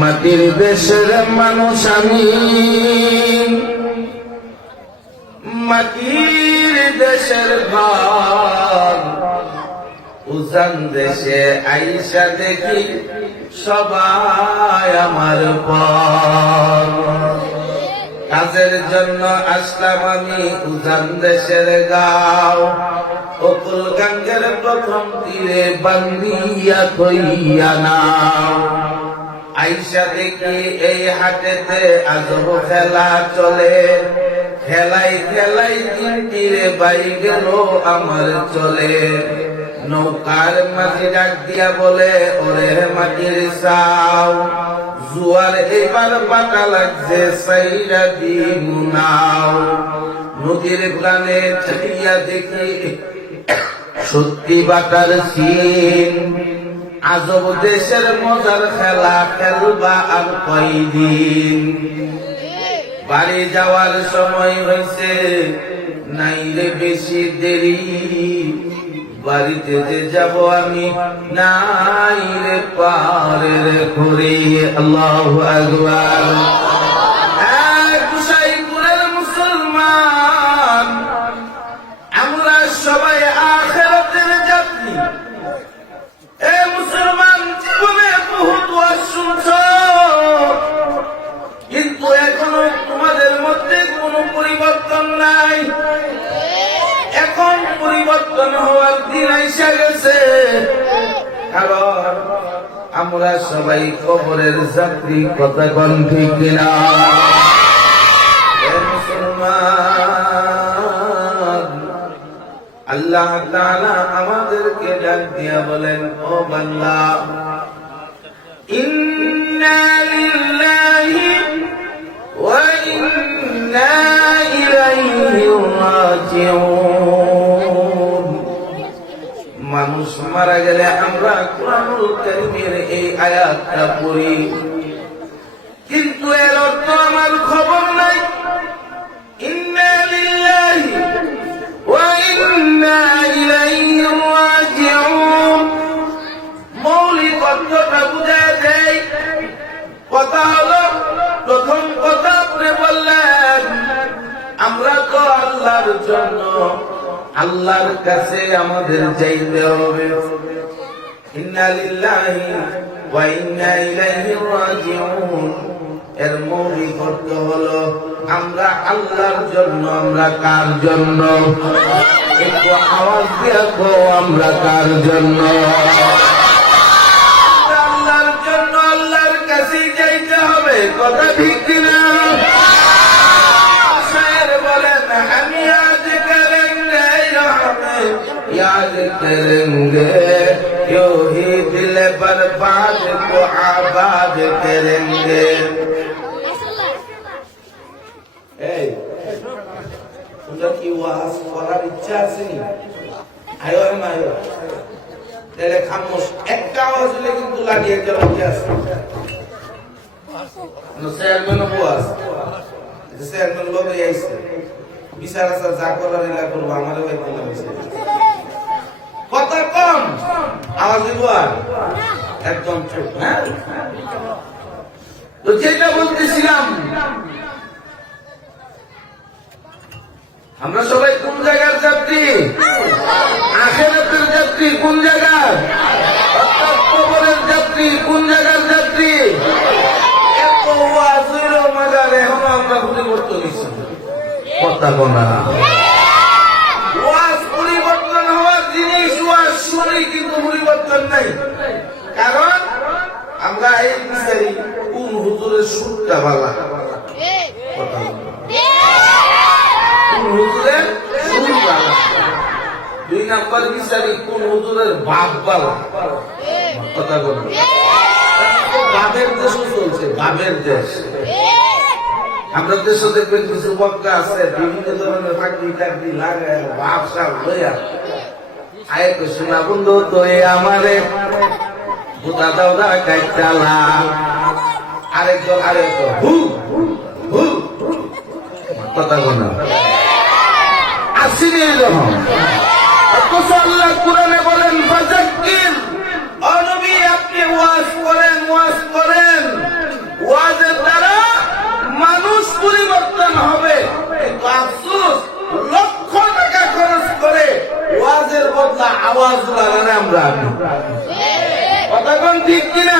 মাটির দেশের মানুষ আমি, মাটির দেশের ভাব, উজান দেশে আইসা দেখি সবাই আমার পর। কাজের জন্য আসলাম আমি উজান দেশের গাঁও, অকুল গাঙ্গের প্রথম তীরে বান্দিয়া কইয়া নাও। আইসা দেখি এই হাটেতে আজব খেলা চলে, খেলাই খেলাই তিন তীরে বাই গেল আমার চলে। নৌকার মাঝি ডাক দিয়া বলে, ওরে মাটির চাও, জুয়ার এবার বাঁকা লাগছে সাইরা দিমু নাও। নদীর প্রাণে ছাড়িয়া দেখি সত্যি বাটার সিন, আজব দেশের মজার খেলা খেলবা আর কয়দিন। বাড়ি যাওয়ার সময় হয়েছে, নাই রে বেশি দেরি, বাড়িতে যে যাব আমি নাই রে পারের ঘুরে। আল্লাহু আকবার। কুশাইপুরের মুসলমান আমরা সবাই আখিরাতের যাত্রী। এ মুসলমান, জীবনে বহুত ওয়াজ শুনছো, কিন্তু এখনো তোমাদের মধ্যে কোনো পরিবর্তন নাই। এখন পরিবর্তন হওয়ার দিন আইসা গেছে, কারণ আমরা সবাই কবরের যাত্রী। কথা কোন ঠিক কিনা? মুসলমান, আল্লাহ তাআলা আমাদেরকে ডাক দিয়া বলেন, ও বান্দা, ইন্না লিল্লাহি ওয়া ইন্না ইলাইহি রাজিউন। মানুষ মারা গেলে আমরা কুরআনুল কারীমের এই আয়াতটা পড়ি, কিন্তু এর অর্থ আমার খবর নাই। ইন্না লিল্লাহি ওয়া ইন্না ইলাইহি রাজিউন মৌলিক অর্থটা বুঝা যায়। কথা হলো, প্রথম কথা আপনি বললেন আমরা তো আল্লাহর জন্য, আল্লাহর কাছে আমাদের যাইতে হবে। ইন্না লিল্লাহি ওয়া ইন্না ইলাইহি রাজিউন এর মৌলিক অর্থ হলো আমরা আল্লাহর জন্য। আমরা কার জন্য? একটু আওয়াজ দিয়ে কো, আমরা কার জন্য? আল্লাহর জন্য, আল্লাহর কাছে যাইতে হবে। কথা ঠিক কিনা? याद करेंगे यूं ही दिल बर्बाद को आबाद करेंगे। তোমরা কি ওয়াজ করার ইচ্ছা আছে? আয়ো না আয়ো, তাহলে খামোশ। একটা আওয়াজ হলে কিন্তু লাগিয়ে যাওয়া আছে। চেয়ারম্যান ওয়াজ, চেয়ারম্যান লোক আইছে, বিচার আচার যা করার এলা করবো, আমারও বাইতে লাগছে। কথা কম, আওয়াজ দিব একদম চুপ। হ্যাঁ, তো যেটা বলতেছিলাম, আমরা সবাই কোন জায়গার যাত্রী? আখিরাতের যাত্রী। কোন জায়গার? কবরের যাত্রী। কোন জায়গার যাত্রী? এত ওয়াজ হইল মজার, এখন আমরা পরিবর্তন হইছি। কথা বলা ওয়াজ পরিবর্তন হওয়ার জিনিস, ওয়াজ শুনি কিন্তু পরিবর্তন নাই। কারণ আমরা এই বিচারি কোন হুজুরের সুরটা ভালো, কথা কোন হুজুরের সুর ভালো। দুই নাম্বার বিচারি কোন হুজুরের বাপ ভালো। কথা বল, বাপের দেশও চলছে, বাপের দেশ। আমরা দেশে দেখবেন কিছু বক্তা আছে, বিভিন্ন ধরনের চাকরি টাকরি লাগায় বাপ সাপ লইয়া আয় শোনা বন্ধু তো আমারে বুতা দাওরা কাইটালা। আরেকজন আরেকজন হু হু কথা বল, আসিনি এরকম। অথচ আল্লাহ কুরআনে বলেন ফাযাক্কির, ও নবী আপনি ওয়াজ করেন, ওয়াজ করেন। আওয়াজ লাগানে আমরা আনি। কথা কোন ঠিক কিনা?